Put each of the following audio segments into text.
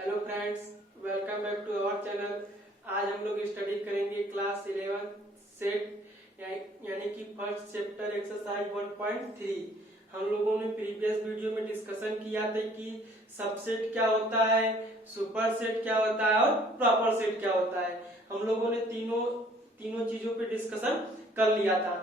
Hello friends, welcome back to our channel. आज हम लोग स्टडी करेंगे क्लास 11 सेट यानी कि फर्स्ट चैप्टर एक्सरसाइज 1.3। हम लोगों ने प्रीवियस वीडियो में डिस्कशन किया था कि सबसेट क्या होता है, सुपर सेट क्या होता है और प्रॉपर सेट क्या होता है। हम लोगों ने तीनों चीजों पे डिस्कशन कर लिया था।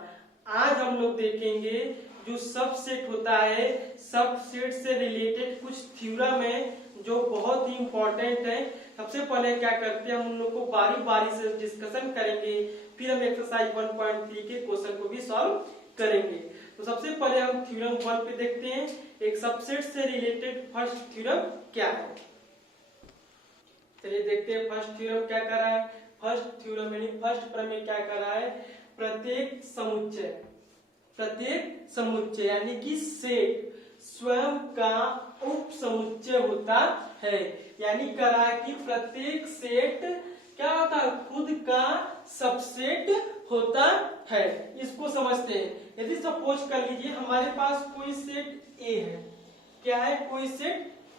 आज हम लोग देखेंगे जो सबसेट होता है, सबसेट से रिलेटेड कुछ थ्योरम है जो बहुत ही इंपॉर्टेंट है। सबसे पहले क्या करते हैं, हम उन लोग को बारी बारी से डिस्कशन करेंगे, फिर हम एक्सरसाइज 1.3 के क्वेश्चन को भी सॉल्व करेंगे। तो सबसे पहले हम थ्योरम 1 पे देखते हैं, एक सबसेट से रिलेटेड फर्स्ट थ्योरम क्या है। चलिए देखते हैं फर्स्ट थ्योरम क्या कर रहा है। फर्स्ट थ्योरम यानी फर्स्ट प्रमेय क्या कर रहा है, प्रत्येक समुच्चय यानी कि सेट स्वयं का उप समुच्चय होता है। यानी कह रहा है कि प्रत्येक सेट क्या होता है, खुद का सबसेट होता है। इसको समझते हैं। यदि सपोज कर लीजिए हमारे पास कोई सेट ए है, क्या है, कोई सेट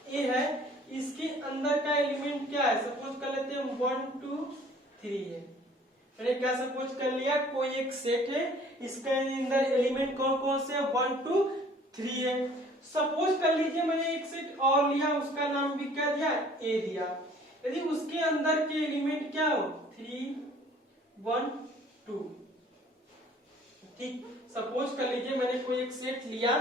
ए है, इसके अंदर का एलिमेंट क्या है, सपोज कर लेते हैं 1 2 3 है। मैंने क्या सपोज कर लिया, कोई एक सेट है, इसके अंदर एलिमेंट कौन कौन से 1 2 3 है। सपोज कर लीजिए मैंने एक सेट और लिया, उसका नाम भी क्या दिया, ए दिया। यदि उसके अंदर के एलिमेंट क्या हो 3 1 2, ठीक। सपोज कर लीजिए मैंने कोई एक सेट लिया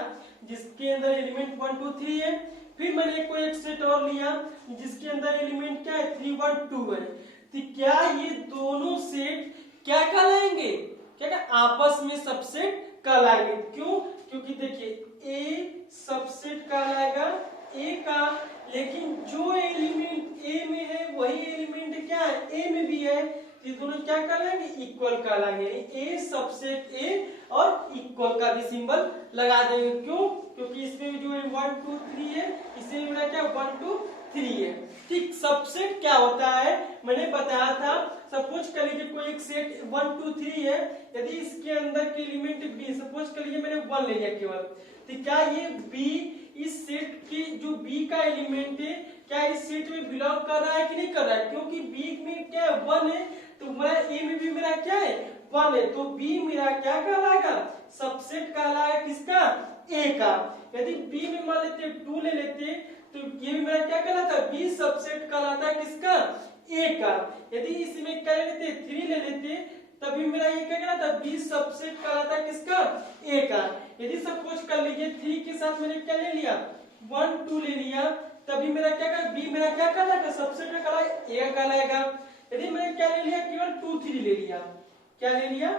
जिसके अंदर एलिमेंट 1 2 3 है, फिर मैंने कोई एक सेट और लिया जिसके अंदर एलिमेंट क्या है 3 1 2 है। तो क्या ये दोनों सेट क्या कहलाएंगे, क्या आपस में सबसेट कहलाएंगे। क्यों, क्योंकि देखिए ए सबसेट कहलाएगा ए का, लेकिन जो एलिमेंट ए में है वही एलिमेंट क्या है ए में भी है, ये दोनों क्या कहलाएंगे, इक्वल कहलाएंगे। ए सबसेट ए और इक्वल का भी सिंबल लगा देंगे। क्यों, क्योंकि इसमें भी जो 1 2 3 है, इसमें भी मेरा क्या 1 2 3 है। ठीक, सबसेट क्या होता है मैंने बताया था। सपोज कर लीजिए कोई एक सेट 1 2 3 है, यदि इसके अंदर के एलिमेंट बी, सपोज कर लीजिए मैंने 1 ले लिया केवल, तो क्या ये बी इस सेट के जो बी का एलिमेंट है क्या इस सेट में बिलोंग कर रहा है कि नहीं कर रहा है। क्योंकि बी में क्या है 1 है, तो मेरा ए में भी मेरा क्या है 1 है, तो बी मेरा क्या कहलाएगा, सबसेट कहलाएगा किसका, ए का। यदि बी में मान लेते 2 ले लेते तो ये भी मेरा क्या कहलाता है, बी सबसेट कहलाता है किसका, ए का। यदि इसमें क्या ले लेते 3 ले लेते तभी मेरा ये क्या कहलाता है, बी सबसेट कहलाता है किसका, ए का। यदि सपोज कर लीजिए 3 के साथ मैंने क्या ले लिया 1 2 ले लिया, तभी मेरा क्या कहलाएगा, बी मेरा क्या कहलाएगा, सबसेट में कहलाएगा ए कहलाएगा। यदि मैंने क्या ले लिया, केवल 2 3 ले लिया, क्या ले लिया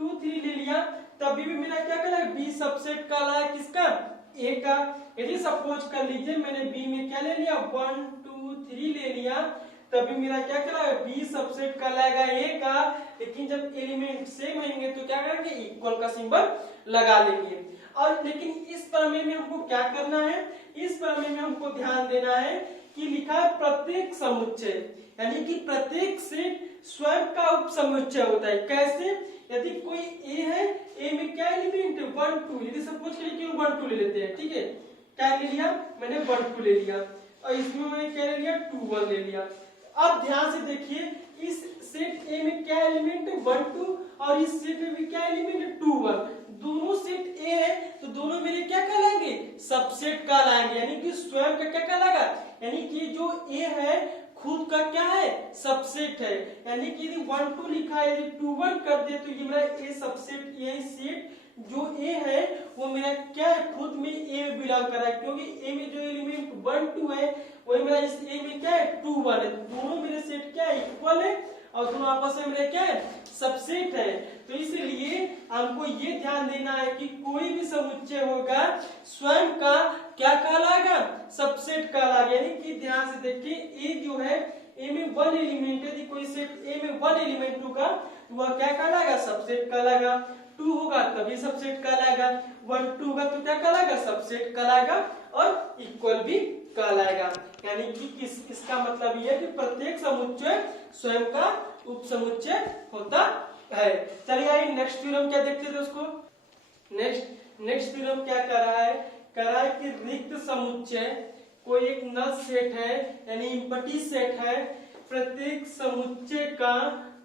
2 3 ले लिया, तभी भी मेरा क्या कहलाएगा, बी सबसेट कहलाएगा किसका, ए का। यदि सपोज कर लीजिए मैंने बी में क्या ले लिया 1 2 3 ले लिया, तभी मेरा क्या कहलाएगा, बी सबसेट कहलाएगा ए का। लेकिन जब एलिमेंट सेम होंगे तो क्या करेंगे, इक्वल का सिंबल लगा लेंगे। और लेकिन इस प्रमेय में हमको क्या करना है, इस प्रमेय में हमको ध्यान देना है कि लिखा है प्रत्येक समुच्चय, यानी कि प्रत्येक सेट स्वयं का उप समुच्चय होता है। कैसे, यदि कोई ए है, ए में क्या एलिमेंट है 1 2, यदि सपोज करिए कि 1 2 ले लेते हैं, ठीक है, क्या ले लिया मैंने 1 2 ले लिया, और इसमें मैंने क्या ले लिया 2 1 ले लिया। अब ध्यान से देखिए इस सेट ए में क्या एलिमेंट है 1 2, और इस सेट में भी क्या एलिमेंट है 2 1। दोनों सेट ए है तो दोनों मेरे क्या कहलाएंगे, सबसेट कहलाएंगे, यानी कि स्वयं का क्या कहलाएगा, यानी कि जो ए है खुद का क्या है, सबसेट है। यानी कि यदि 1 2 लिखा है, यदि 2 1 कर दे तो ये मेरा ए सबसेट, ये सेट जो ए है वो मेरा क्या है, खुद में ए में बिलोंग कर रहा है। क्योंकि ए में जो एलिमेंट 1 2 है वही मेरा इस ए में क्या है 2 1 है, दोनों मेरे सेट क्या है, इक्वल है, और दोनों आपस में मेरे क्या है, सबसेट है। तो इसलिए हमको ये ध्यान देना है कि कोई भी समुच्चय होगा स्वयं का क्या कहलाएगा, सबसेट कहलाएगा। यानी कि ध्यान से देखिए ए जो है, ए में 1 एलिमेंट है, कोई सेट ए में 1 एलिमेंट होगा तो वह क्या कहलाएगा, सबसेट कहलाएगा। 2 होगा तभी सबसेट कहलाएगा, 1 2 होगा तो क्या कहलाएगा, सबसेट कहलाएगा, और इक्वल भी कहलाएगा। यानी कि इसका मतलब यह है कि प्रत्येक समुच्चय स्वयं का उपसमुच्चय होता है। चलिए नेक्स्ट थ्योरम क्या देखते थे उसको। नेक्स्ट थ्योरम क्या कर रहा है, कह रहा है कि रिक्त समुच्चय कोई एक नल सेट है यानी इम्पटी सेट है, प्रत्येक समुच्चय का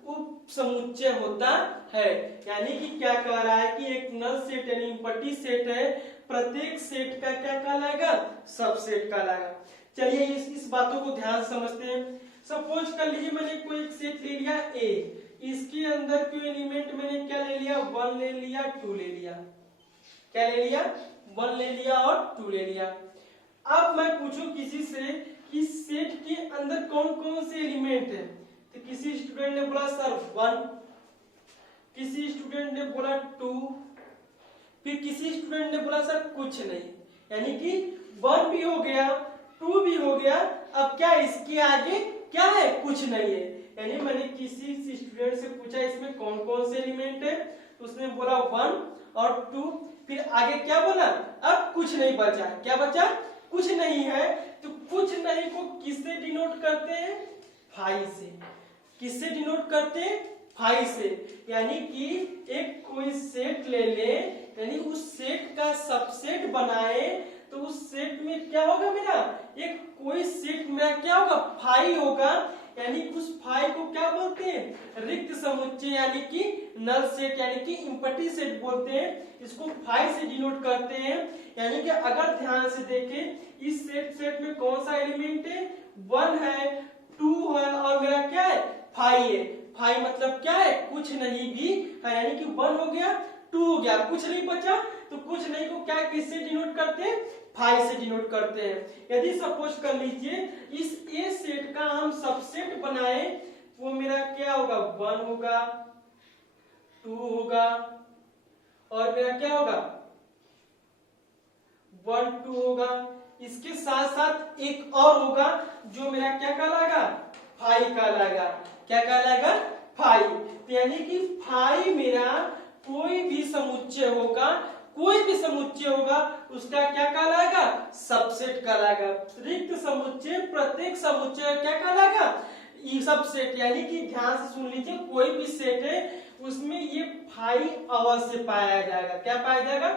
उप समुच्चय होता है। यानी कि क्या कह रहा है कि एक नल सेट यानी इम्पटी सेट है, प्रत्येक सेट का क्या कहलाएगा, सबसेट कहलाएगा। चलिए इस बातों को ध्यान से समझते हैं। सपोज कर लीजिए मैंने कोई एक सेट ले लिया ए, इसके अंदर कोई एलिमेंट मैंने क्या ले लिया, 1 ले लिया, 2 ले लिया। क्या ले लिया, 1 ले लिया और 2 ले लिया। अब मैं पूछूं किसी से कि सेट के अंदर कौन कौन से एलिमेंट है, तो किसी स्टूडेंट ने बोला सर 1, किसी स्टूडेंट ने बोला 2, फिर किसी स्टूडेंट ने बोला सर कुछ नहीं। यानी कि 1 भी हो गया, 2 भी हो गया, अब क्या इसके आगे क्या है, कुछ नहीं है। यानी मैंने किसी स्टूडेंट से पूछा इसमें कौन कौन से एलिमेंट है, तो उसने बोला 1 और 2, फिर आगे क्या बोला, अब कुछ नहीं बचा। क्या बचा, कुछ नहीं है। तो कुछ नहीं को किससे डिनोट करते हैं, 5 से। किससे डिनोट करते हैं, 5 से। यानी कि एक कोई सेट ले ले, यानी उस सेट का सबसेट बनाए, तो उस सेट में क्या होगा मेरा, एक कोई सेट मेरा क्या होगा, 5 होगा। यानी उस 5 को क्या बोलते हैं, रिक्त समुच्चय यानी कि नल सेट यानी कि इम्पटी सेट बोलते हैं। इसको 5 से डिनोट करते हैं। यानी कि अगर ध्यान से देखें इस सेट में कौन सा एलिमेंट है, 1 है, 2 है और मेरा क्या है, 5 है। 5 मतलब क्या है, कुछ नहीं भी है। यानी कि 1 हो गया, 2 हो गया, कुछ नहीं बचा, तो कुछ नहीं को क्या किससे डिनोट करते हैं, 5 से डिनोट करते हैं। यदि सपोज कर लीजिए इस ए सेट का हम सबसेट बनाए, वो मेरा क्या होगा, 1 होगा, 2 होगा और मेरा क्या होगा, 1 2 होगा। इसके साथ साथ एक और होगा जो मेरा क्या कहलाएगा, 5 कहलाएगा। क्या कहलाएगा, 5। तो यानी कि 5 मेरा कोई भी समुच्चय होगा, कोई भी समुच्चय होगा उसका क्या कहलाएगा, सबसेट कहलाएगा। रिक्त समुच्चय प्रत्येक समुच्चय क्या कहलाएगा, सबसेट। यानी कि ध्यान से सुन लीजिए, कोई भी सेट है उसमें ये 5 अवश्य पाया जाएगा। क्या पाया जाएगा,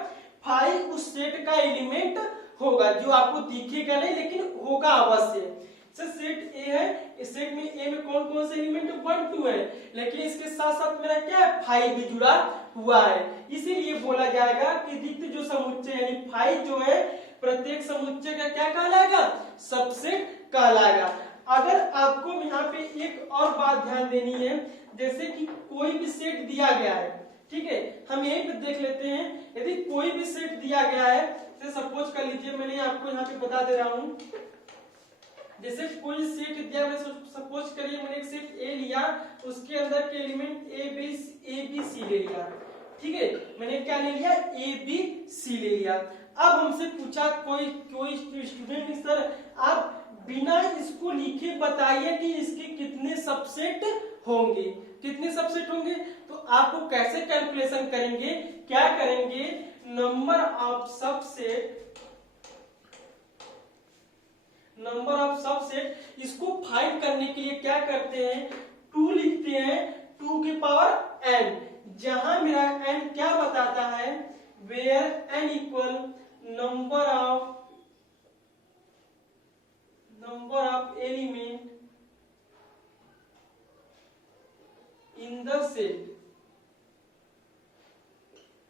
5 उस सेट का एलिमेंट होगा, जो आपको दिखेगा नहीं लेकिन होगा अवश्य। सेट ए है, इस सेट में ए में कौन कौन से एलिमेंट 1 2 है, लेकिन इसके साथ साथ मेरा क्या है, 5 भी जुड़ा हुआ है। इसीलिए बोला जाएगा कि रिक्त जो समुच्चय यानी 5 जो है प्रत्येक समुच्चय का क्या कहलाएगा, सबसेट कहलाएगा। अगर आपको यहाँ पे एक और बात ध्यान देनी है, जैसे कि कोई भी सेट दिया गया है, ठीक है, हम यहीं पे देख लेते हैं। यदि कोई भी सेट दिया गया है, तो सपोज कर लीजिए मैंने आपको यहाँ पे बता दे रहा हूँ, जैसे कोई सेट दिया, मैं सपोज करिए मैंने एक सेट ए लिया, उसके अंदर के एलिमेंट ए बी सी ले लिया। ठीक है, मैंने क्या ले लिया, ए बी सी ले लिया। अब हमसे पूछा कोई स्टूडेंट, सर आप बिना इसको लिखे बताइए कि इसके कितने सबसेट होंगे, कितने सबसेट होंगे। तो आपको कैसे कैलकुलेशन करेंगे, क्या करेंगे, number of subset, number of subset, इसको फाइंड करने के लिए क्या करते हैं, 2 लिखते हैं, 2 की पावर n, जहां मेरा n क्या बताता है, where n equal number of element in the set,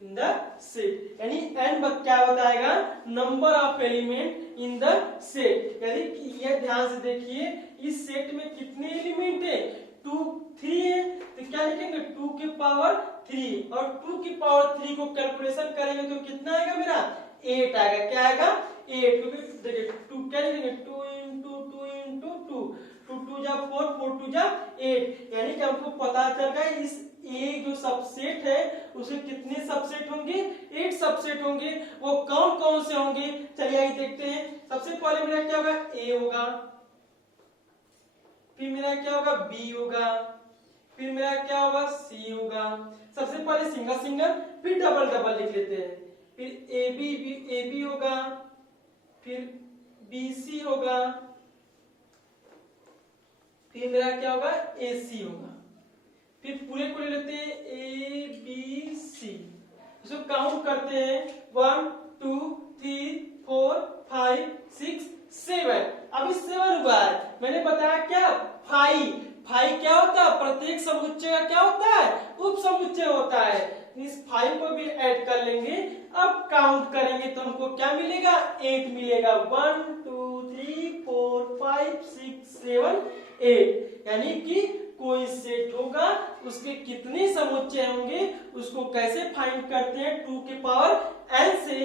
in the set. यानी n क्या बताएगा, number of element in the set. यानी कि ये ध्यान से देखिए, इस सेट में कितने एलिमेंट है, 2 3 है, तो क्या लिखेंगे 2 की पावर 3, और 2 की पावर 3 को कैलकुलेशन करेंगे तो कितना आएगा मेरा, 8 आएगा। क्या आएगा, 8। क्योंकि देखिए 2 क्या लिखेंगे, 2 इंटू 2 इंटू 2, 2 2 जा 4, 4 2 जा 8। यानी कि हमको पता चल गया इस ए जो सबसेट है उसे कितने सबसेट होंगे, 8 सबसेट होंगे। वो कौन कौन से होंगे, चलिए आइए देखते हैं। सबसे पहले मेरा क्या होगा, ए होगा, फिर मेरा क्या होगा, बी होगा, फिर मेरा क्या होगा, सी होगा। सबसे पहले सिंगल सिंगल, फिर डबल डबल लिख लेते हैं। फिर ए बी होगा, फिर बी सी होगा, फिर मेरा क्या होगा, ए सी होगा। फिर पूरे को ले लेते हैं, ए बी सी, इसको काउंट करते हैं, 1 2 3 4 5 6 7। अभी 7 हुआ है, मैंने बताया क्या 5। 5 क्या होता है, प्रत्येक समुच्चय का क्या होता है, उप समुच्चय होता है। इस 5 को भी ऐड कर लेंगे। अब काउंट करेंगे तो हमको क्या मिलेगा, 8 मिलेगा। 1 2 3 4 5 6 7 8। यानी कि कोई सेट होगा, उसके कितने समुच्चय होंगे उसको कैसे फाइंड करते हैं, 2 की पावर n से।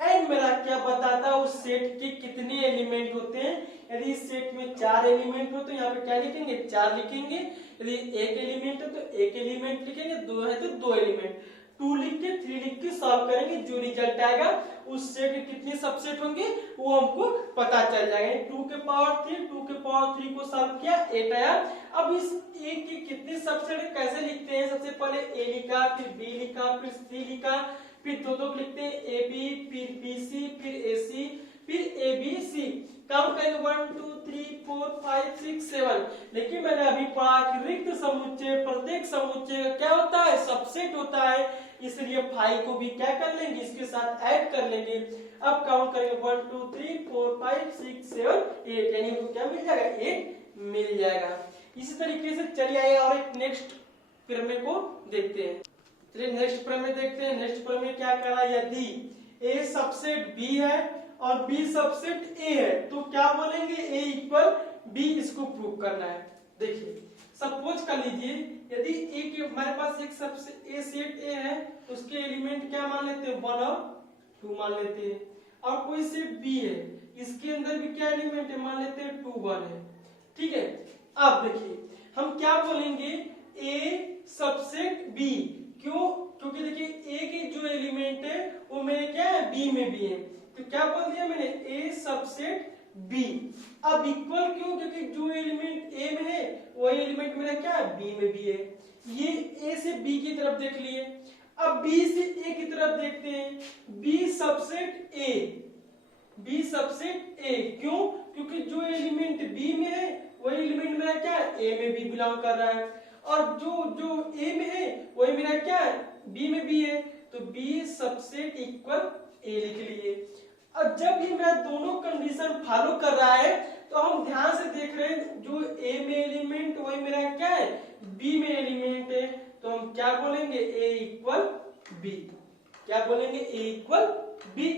एन मेरा क्या बताता है, उस सेट के कितने एलिमेंट होते हैं। यदि इस सेट में 4 एलिमेंट हो तो यहाँ पे क्या लिखेंगे, 4 लिखेंगे। यदि एक एलिमेंट है तो एक एलिमेंट लिखेंगे, 2 है तो 2 एलिमेंट। 2 लिख के 3 लिख के सॉल्व करेंगे, जो रिजल्ट आएगा उस सेट के कितने सबसेट होंगे वो हमको पता चल जाएगा। 2 के पावर 3, 2 के पावर 3 को सॉल्व किया, 8 आया। अब इस ए के कितने सबसेट कैसे लिखते हैं, सबसे पहले ए लिखा, फिर बी लिखा, फिर सी लिखा, फिर दो लिखते हैं ए बी, फिर बी सी, फिर ए सी, फिर ए बी सी। काउंट करेंगे 1 2 3 4 5 6 7। लेकिन मैंने अभी पढ़ा कि रिक्त समुच्चय प्रत्येक समुच्चय का क्या होता है, सबसेट होता है। इसलिए 5 को भी क्या कर लेंगे, इसके साथ ऐड कर लेंगे। अब काउंट करेंगे 1 2 3 4 5 6 7 8, यानी हमको क्या मिल जाएगा, 8 मिल जाएगा। इसी तरीके से चलिए आइए और एक नेक्स्ट प्रमेय को देखते हैं। चलिए नेक्स्ट प्रमेय देखते हैं। नेक्स्ट प्रमेय क्या कह रहा है, यदि A सबसेट B है और B सबसेट A है तो क्या बोलेंगे, A इक्वल B, इसको प्रूव करना है। देखिए सपोज कर लीजिए यदि A के हमारे पास एक सबसेट A सेट A है, उसके एलिमेंट क्या मान लेते हैं, 1 और 2 मान लेते हैं। और कोई सेट B है, इसके अंदर भी क्या एलिमेंट है, मान लेते हैं 2 1 है। ठीक है, अब देखिए हम क्या बोलेंगे, A सबसेट B। क्यों, क्योंकि देखिए A के जो एलिमेंट है वो मेरे क्या है, B में भी है। तो क्या बोल दिया मैंने, A सबसेट B। अब इक्वल क्यों, क्योंकि जो एलिमेंट A में है वही एलिमेंट मेरा क्या है, B में भी है। ये A से B की तरफ देख लिए। अब B से A की तरफ देखते हैं, B subset A। B subset A क्यों, क्योंकि जो एलिमेंट B में है वही एलिमेंट मेरा क्या है, A में भी बिलोंग कर रहा है। और जो A में है वही मेरा क्या है, B में भी है। तो B सबसेट इक्वल A लिख लिए। अब जब ये मेरा दोनों कंडीशन फॉलो कर रहा है तो हम ध्यान से देख रहे हैं, जो A में एलिमेंट वही मेरा क्या है, B में एलिमेंट है। तो हम क्या बोलेंगे, A इक्वल B। क्या बोलेंगे, A इक्वल B।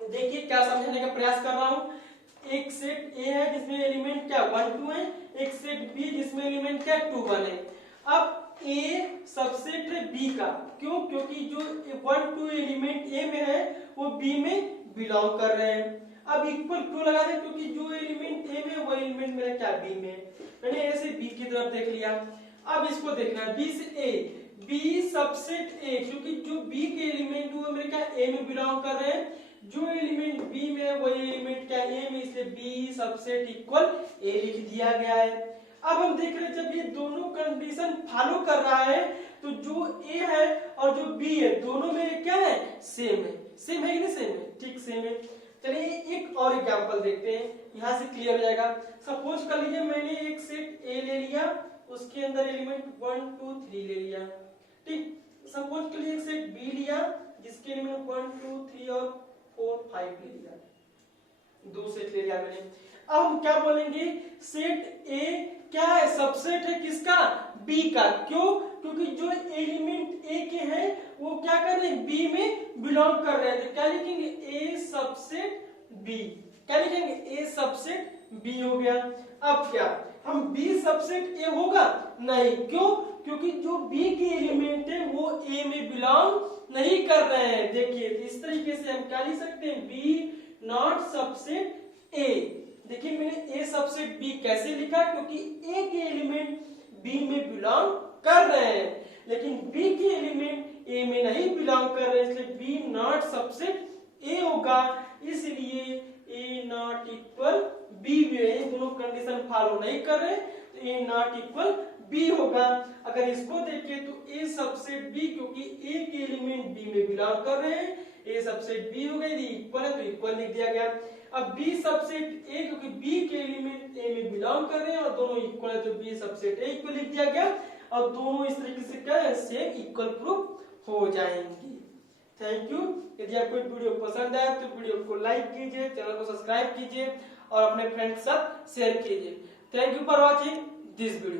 देखिए क्या समझाने का प्रयास कर रहा हूं। एक सेट A है जिसमें एलिमेंट क्या 1 2 है, एक सेट B जिसमें एलिमेंट क्या 2 1 है। अब A सबसेट है B का, क्यों, क्योंकि जो 1 2 एलिमेंट A में है वो B में बिलोंग कर रहे हैं। अब इक्वल क्यों लगा रहे, क्योंकि जो एलिमेंट A में वो एलिमेंट मेरा क्या B में है। मैंने A से B की तरफ देख लिया। अब इसको देखना है B से A, B सबसेट A, क्योंकि जो B के एलिमेंट वो मेरे क्या A में बिलोंग कर रहे हैं। जो एलिमेंट B में है वही एलिमेंट क्या A में, इसलिए B सबसेट इक्वल A लिख दिया गया है। अब हम देख रहे हैं जब ये दोनों कंडीशन फॉलो कर रहा है तो जो A है और जो B है दोनों में क्या है, सेम है। सेम है कि नहीं, सेम है, ठीक सेम है। चलिए एक और एग्जांपल देखते हैं, यहां से क्लियर हो जाएगा। सपोज कर लीजिए मैंने एक सेट A ले लिया, उसके अंदर एलिमेंट 1 2 3 ले लिया। ठीक, सपोज कर लीजिए एक सेट B लिया जिसके एलिमेंट 1 2 3 और 4 5 ले लिया। 2 सेट ले लिया मैंने। अब हम क्या बोलेंगे, सेट A क्या है, सबसेट है किसका, B का। क्यों, क्योंकि जो एलिमेंट A के हैं वो क्या कर रहे हैं, B में बिलोंग कर रहे हैं। तो क्या लिखेंगे, A सबसेट B। क्या लिखेंगे, A सबसेट B हो गया। अब क्या हम B सबसेट A होगा, नहीं, क्यों, क्योंकि जो B के एलिमेंट है वो A में बिलोंग नहीं कर रहे हैं। देखिए इस तरीके से हम क्या लिख सकते हैं, B नॉट सबसेट A। देखिए मैंने A सबसेट B कैसे लिखा, क्योंकि A के एलिमेंट B में बिलोंग कर रहे हैं, लेकिन B के एलिमेंट A में नहीं बिलोंग कर रहे हैं, इसलिए B नॉट सबसेट A होगा। इसलिए A नॉट इक्वल B भी है, दोनों कंडीशन फॉलो नहीं कर रहे तो A नॉट इक्वल B होगा। अगर इसको देखें तो A सबसेट B, क्योंकि A के एलिमेंट B में बिलोंग कर रहे हैं, A सबसेट B हो गया, यदि इक्वल है तो इक्वल लिख दिया गया। अब B सबसेट A, क्योंकि B के एलिमेंट A में बिलोंग कर रहे हैं और दोनों इक्वल है तो B सबसेट A इक्वल लिख दिया गया। और दोनों इस तरीके से क्या है, सेम इक्वल प्रूफ हो जाएंगे। Thank you. यदि आपको वीडियो पसंद आए तो वीडियो को लाइक कीजिए, चैनल को सब्सक्राइब कीजिए और अपने फ्रेंड के साथ शेयर कीजिए। Thank you for watching this video.